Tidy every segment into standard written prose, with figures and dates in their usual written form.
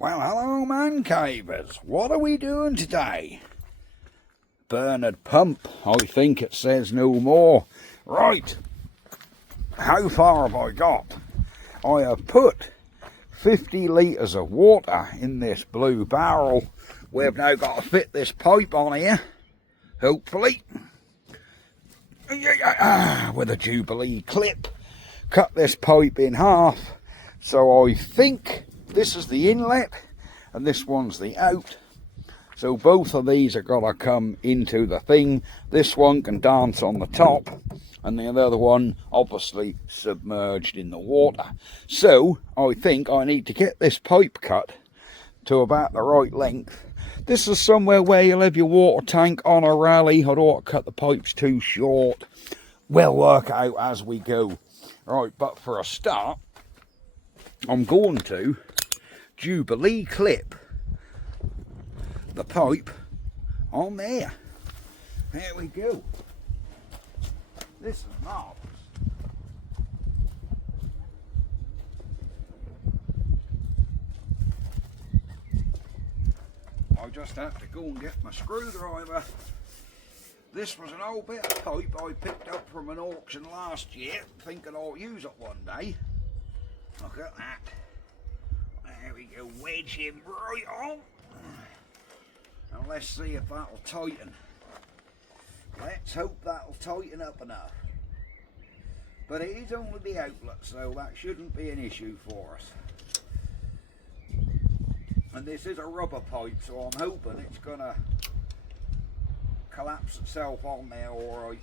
Well, hello, man cavers. What are we doing today? Bernard Pump, I think it says no more. Right, how far have I got? I have put 50 litres of water in this blue barrel. We've now got to fit this pipe on here, hopefully, with a Jubilee clip. Cut this pipe in half. So I think this is the inlet and this one's the out. So both of these are going to come into the thing. This one can dance on the top and the other one obviously submerged in the water. So I think I need to get this pipe cut to about the right length. This is somewhere where you'll have your water tank on a rally. I don't want to cut the pipes too short. We'll work out as we go. Right, but for a start, I'm going to Jubilee clip the pipe on there. There we go. This is marvellous. I just have to go and get my screwdriver. This was an old bit of pipe I picked up from an auction last year, thinking I'll use it one day. Look at that. There we go, wedge him right on. Now let's see if that'll tighten. Let's hope that'll tighten up enough. But it is only the outlet, so that shouldn't be an issue for us. And this is a rubber pipe, so I'm hoping it's gonna collapse itself on there alright.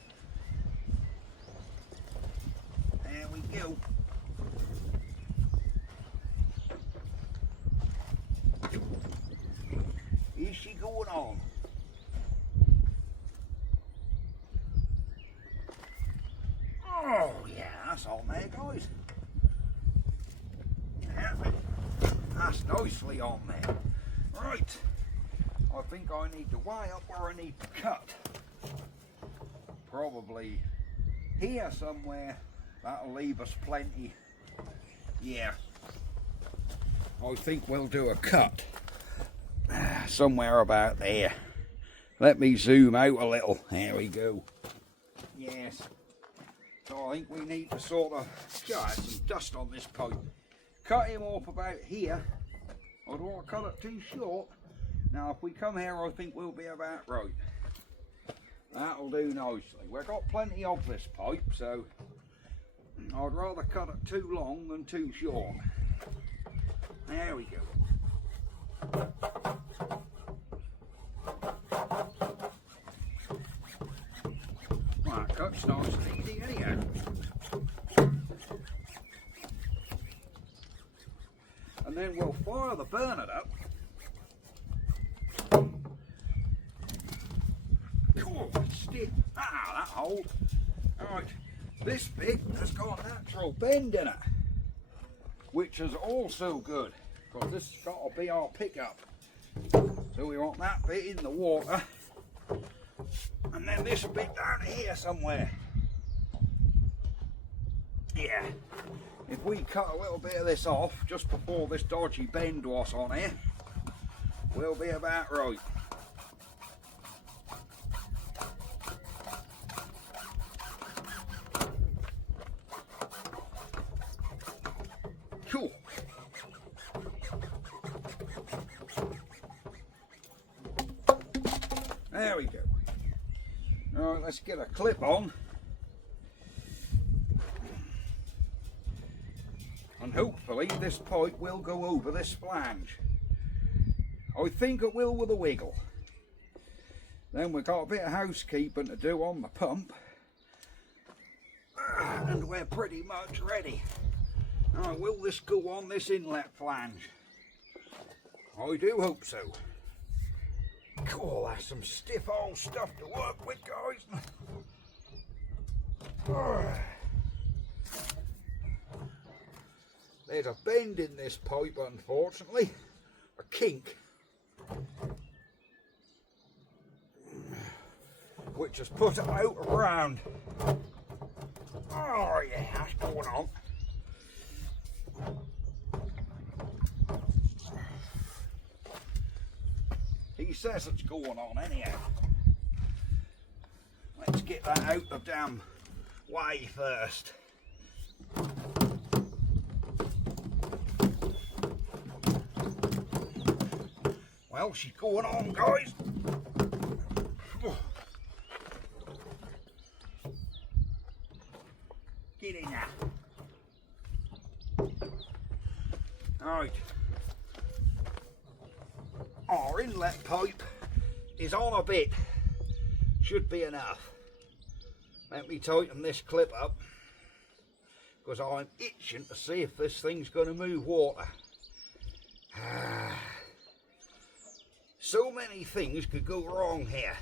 There we go. Is she going on? Oh yeah, that's on there, guys. Yeah, that's nicely on there. Right, I think I need to weigh up where I need to cut. Probably here somewhere. That'll leave us plenty. Yeah, I think we'll do a cut somewhere about there. Let me zoom out a little. There we go. Yes. So I think we need to sort of get some dust on this pipe. Cut him off about here. I don't want to cut it too short. Now if we come here, I think we'll be about right. That'll do nicely. We've got plenty of this pipe, so I'd rather cut it too long than too short. There we go. Well, that cuts nice and easy anyhow. And then we'll fire the burner up. Oh, it's stiff. Ah, that hold. Alright, this bit has got a natural bend in it, which is also good, because this has got to be our pickup. So we want that bit in the water, and then this bit down here somewhere. Yeah, if we cut a little bit of this off just before this dodgy bend was on here, we'll be about right. Cool. There we go. Alright, let's get a clip on. And hopefully this pipe will go over this flange. I think it will with a wiggle. Then we've got a bit of housekeeping to do on the pump. And we're pretty much ready. Now, will this go on this inlet flange? I do hope so. Cool, that's some stiff old stuff to work with, guys. There's a bend in this pipe, unfortunately. A kink. Which has put it out around. Oh yeah, that's going on. He says it's going on anyhow. Let's get that out the damn way first. Well, she's going on, guys. Get in there. Alright. Our inlet pipe is on a bit. Should be enough. Let me tighten this clip up, because I'm itching to see if this thing's going to move water. So many things could go wrong here.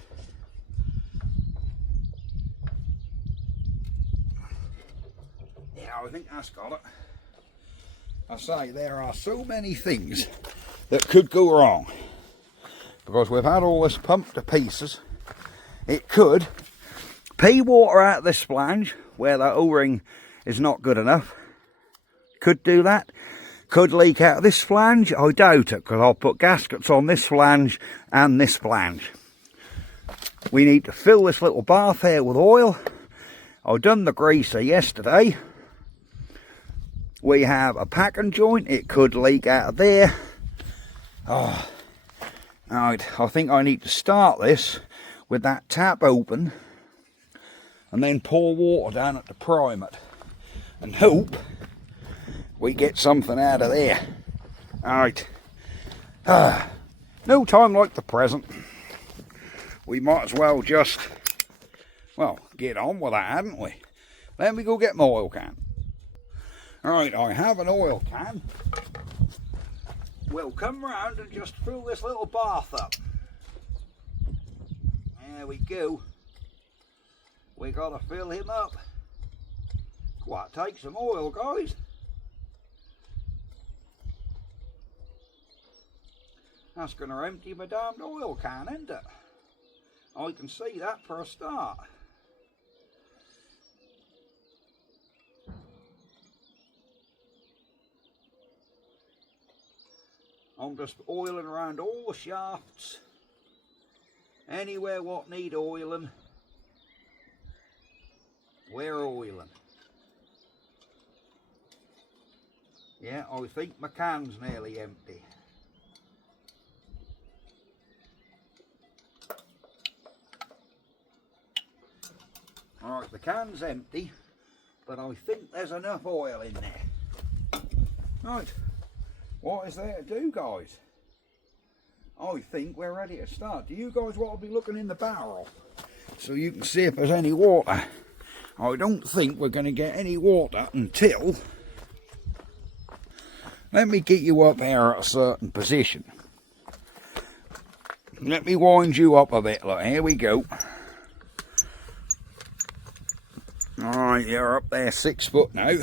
Yeah, I think that's got it. I say there are so many things that could go wrong, because we've had all this pumped to pieces. It could pee water out of this flange where the O-ring is not good enough. Could do that. Could leak out of this flange. I doubt it, because I'll put gaskets on this flange and this flange. We need to fill this little bath here with oil. I done the greaser yesterday. We have a packing joint. It could leak out of there. Oh, right, I think I need to start this with that tap open and then pour water down it to prime it and hope we get something out of there. Alright, no time like the present. We might as well just, well, get on with that, hadn't we? Let me go get my oil can. Alright, I have an oil can. We'll come round and just fill this little bath up. There we go. We gotta fill him up. Quite take some oil, guys. That's gonna empty my damned oil can, isn't it? I can see that for a start. I'm just oiling around all the shafts. Anywhere what need oiling, we're oiling. Yeah, I think my can's nearly empty. Alright, the can's empty, but I think there's enough oil in there. Right, what is there to do, guys? I think we're ready to start. Do you guys want to be looking in the barrel so you can see if there's any water? I don't think we're going to get any water until... Let me get you up here at a certain position. Let me wind you up a bit. Look, here we go. Alright, you're up there 6 foot now.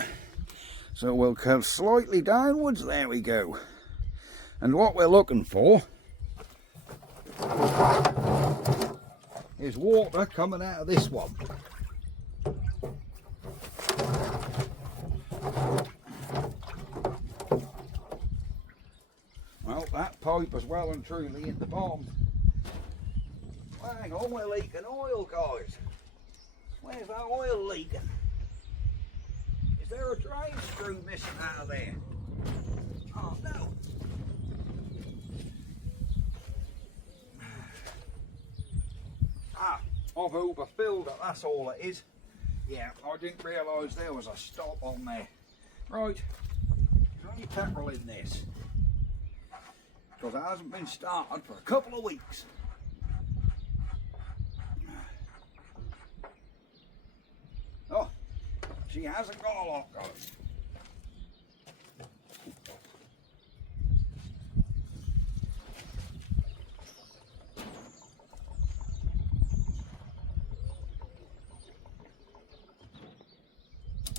So we'll come slightly downwards. There we go. And what we're looking for is water coming out of this one. Well, that pipe is well and truly in the bottom. Well, hang on, we're leaking oil, guys. Where's that oil leaking? Is there a drain screw missing out of there? Oh no. Ah, I've overfilled it, that's all it is. Yeah, I didn't realise there was a stop on there. Right, is any petrol in this? Because it hasn't been started for a couple of weeks. Oh, she hasn't got a lot, guys.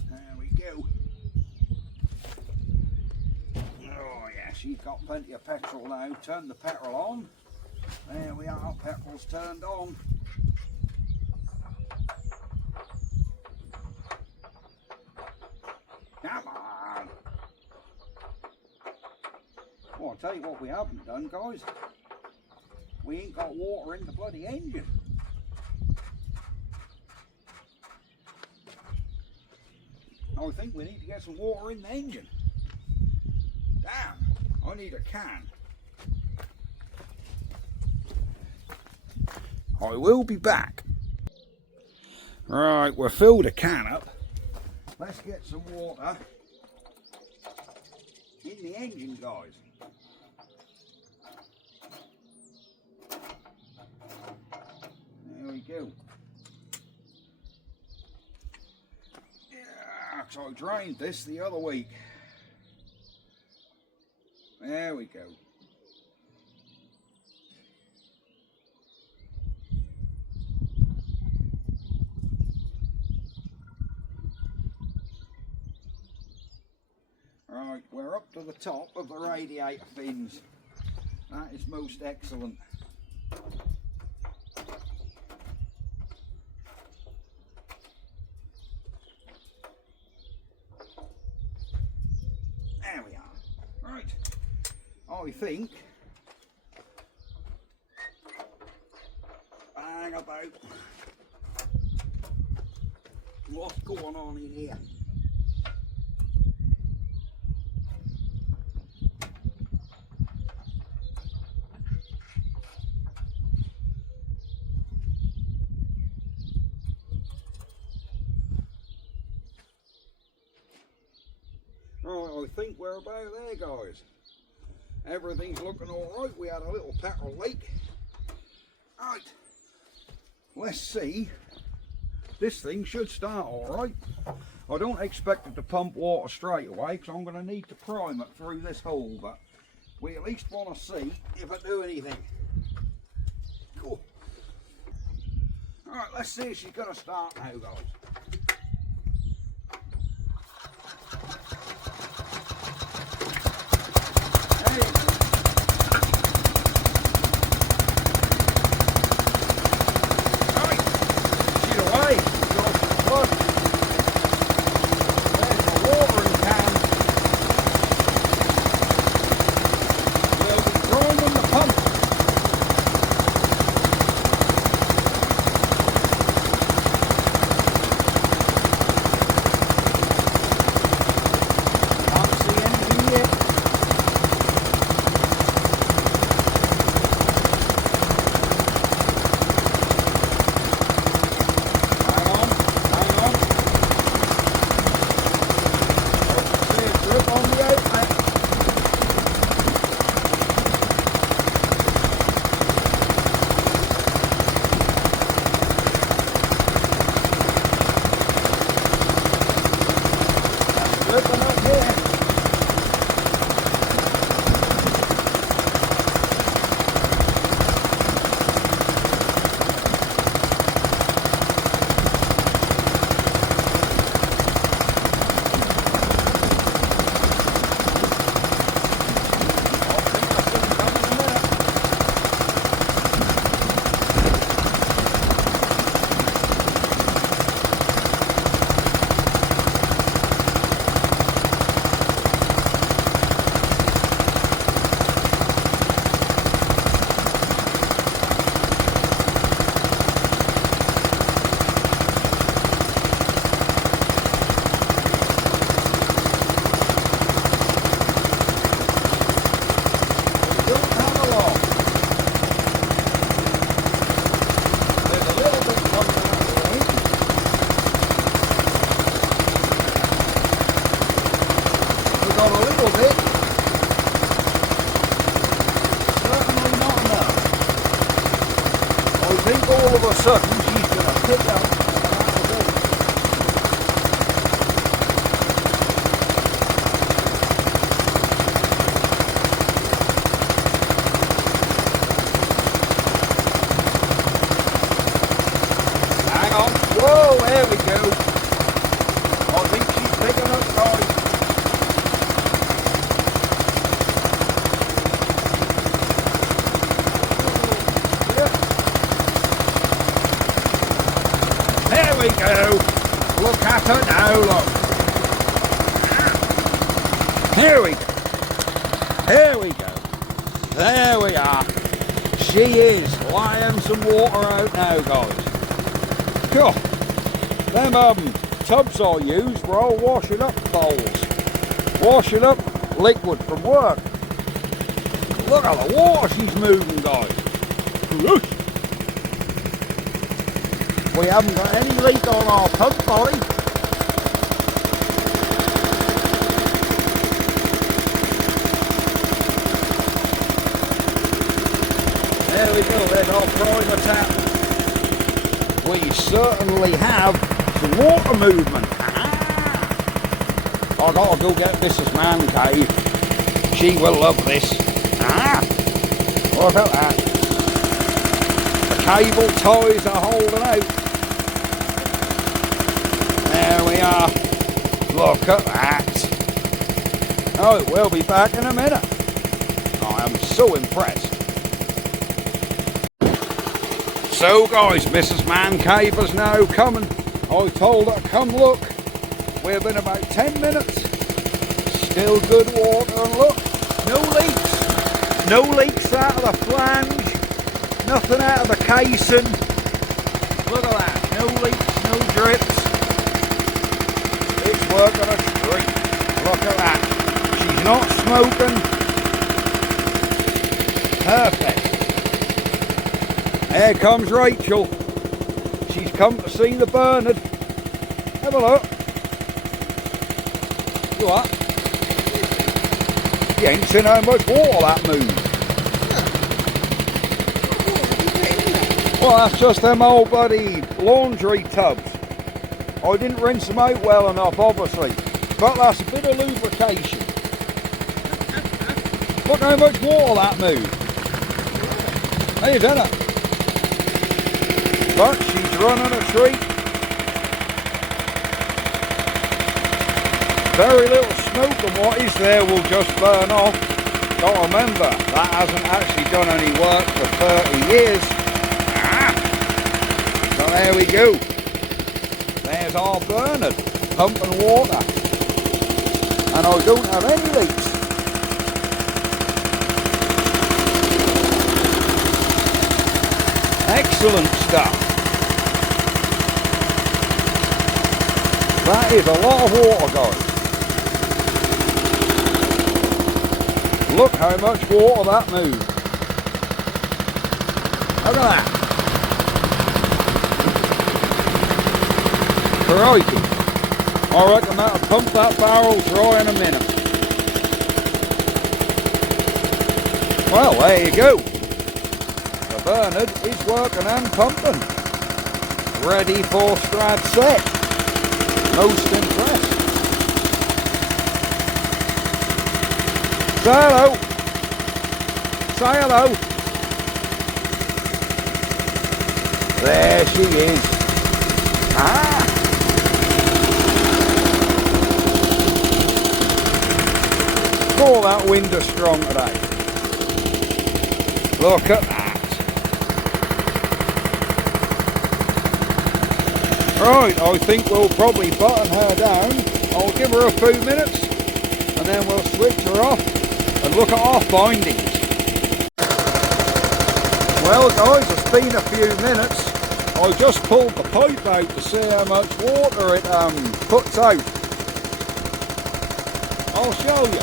There we go. Oh yeah, she's got plenty of petrol now. Turn the petrol on. There we are, petrol's turned on. Come on. Well, I'll tell you what we haven't done, guys. we ain't got water in the bloody engine. I think we need to get some water in the engine. Damn, I need a can. I will be back. Right, we've filled a can up. Let's get some water in the engine, guys. There we go. Yeah, so I drained this the other week. There we go. Right, we're up to the top of the radiator fins. That is most excellent. There we are. Right, I think bang about what's going on in here. Right, I think we're about there, guys. Everything's looking alright. We had a little petrol leak. Right, let's see. This thing should start alright. I don't expect it to pump water straight away because I'm going to need to prime it through this hole, but we at least want to see if it do anything. Cool. Alright, let's see if she's going to start now, guys. All of a sudden she's going to pick up hang on. Whoa, there we go. I think she's picking up guys. There we go. Look at her now, look. Here we go. Here we go. There we are. She is laying some water out now, guys. God, them tubs I use were all washing up bowls. Washing up liquid from work. Look at the water she's moving, guys. We haven't got any leak on our pump body. There we go, there's our primer tap. We certainly have some water movement. I've got to go get Mrs. Man Cave. She will love this. Look at that. The cable ties are holding out. There we are. Look at that. Oh, we'll be back in a minute. I am so impressed. So guys, Mrs. Man Cave is now coming. I told her, come look. We've been about 10 minutes. Still good water, and look, no leaks. No leaks out of the flange. Nothing out of the casing. Look at that. No leaks, no drips. It's working a treat. Look at that. She's not smoking. Perfect. There comes Rachel. She's come to see the Bernard. Have a look. You what? You ain't seen how much water that moves. Well, that's just them old bloody laundry tubs. I didn't rinse them out well enough, obviously. But that's a bit of lubrication. Look how much water that moves. Hey, done it. But she's running a treat. Very little smoke, and what is there will just burn off. Got to remember, that hasn't actually done any work for 30 years. So there we go. There's our Bernard, pumping water. And I don't have any leaks. Excellent stuff. That is a lot of water, guys. Look how much water that moves. Look at that. Crikey. I reckon that'll pump that barrel dry in a minute. Well, there you go. The Bernard is working and pumping. Ready for Strad set. Most impressed. Say hello. Say hello. There she is. Oh, that wind is strong today. Look at that. Right, I think we'll probably button her down. I'll give her a few minutes and then we'll switch her off and look at our findings. Well guys, it's been a few minutes. I just pulled the pipe out to see how much water it puts out. I'll show you.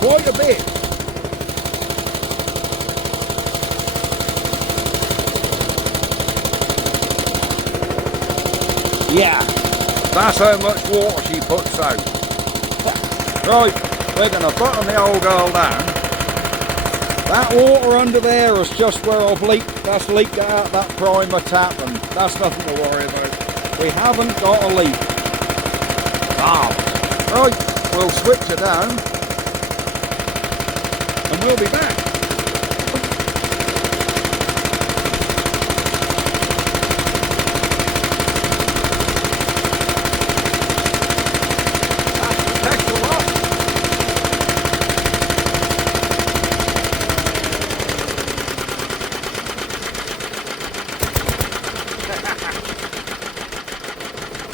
Quite a bit. Yeah, that's how much water she puts out. Right, we're going to button the old girl down. That water under there is just where I've leaked. That's leaked out that primer tap, and that's nothing to worry about. We haven't got a leak. Right, we'll switch her down and we'll be back.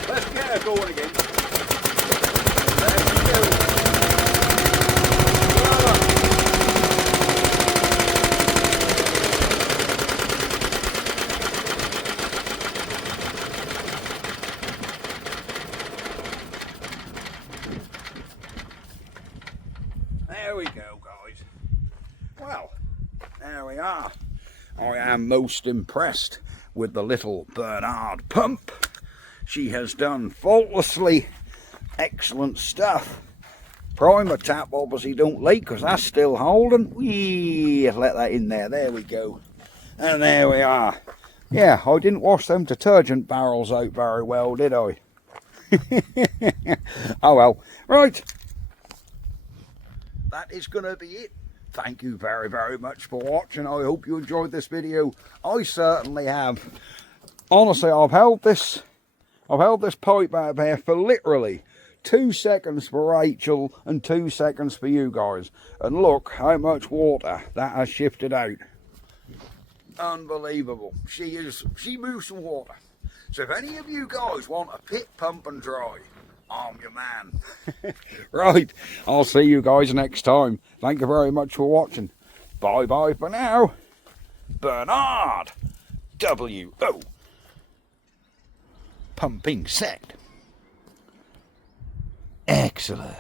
Let's get her going again. There we go. There we go, guys. Well, there we are. I am most impressed with the little Bernard pump. She has done faultlessly excellent stuff. Primer tap obviously don't leak because that's still holding. Whee, let that in there. There we go. And there we are. Yeah, I didn't wash them detergent barrels out very well, did I? Oh well. Right. That is going to be it. Thank you very, very much for watching. I hope you enjoyed this video. I certainly have. Honestly, I've held this pipe out there for literally 2 seconds for Rachel and 2 seconds for you guys. And look how much water that has shifted out. Unbelievable. She moves some water. So if any of you guys want a pit pump and dry, I'm your man. Right, I'll see you guys next time. Thank you very much for watching. Bye bye for now. Bernard W.O. Pumping set. Excellent.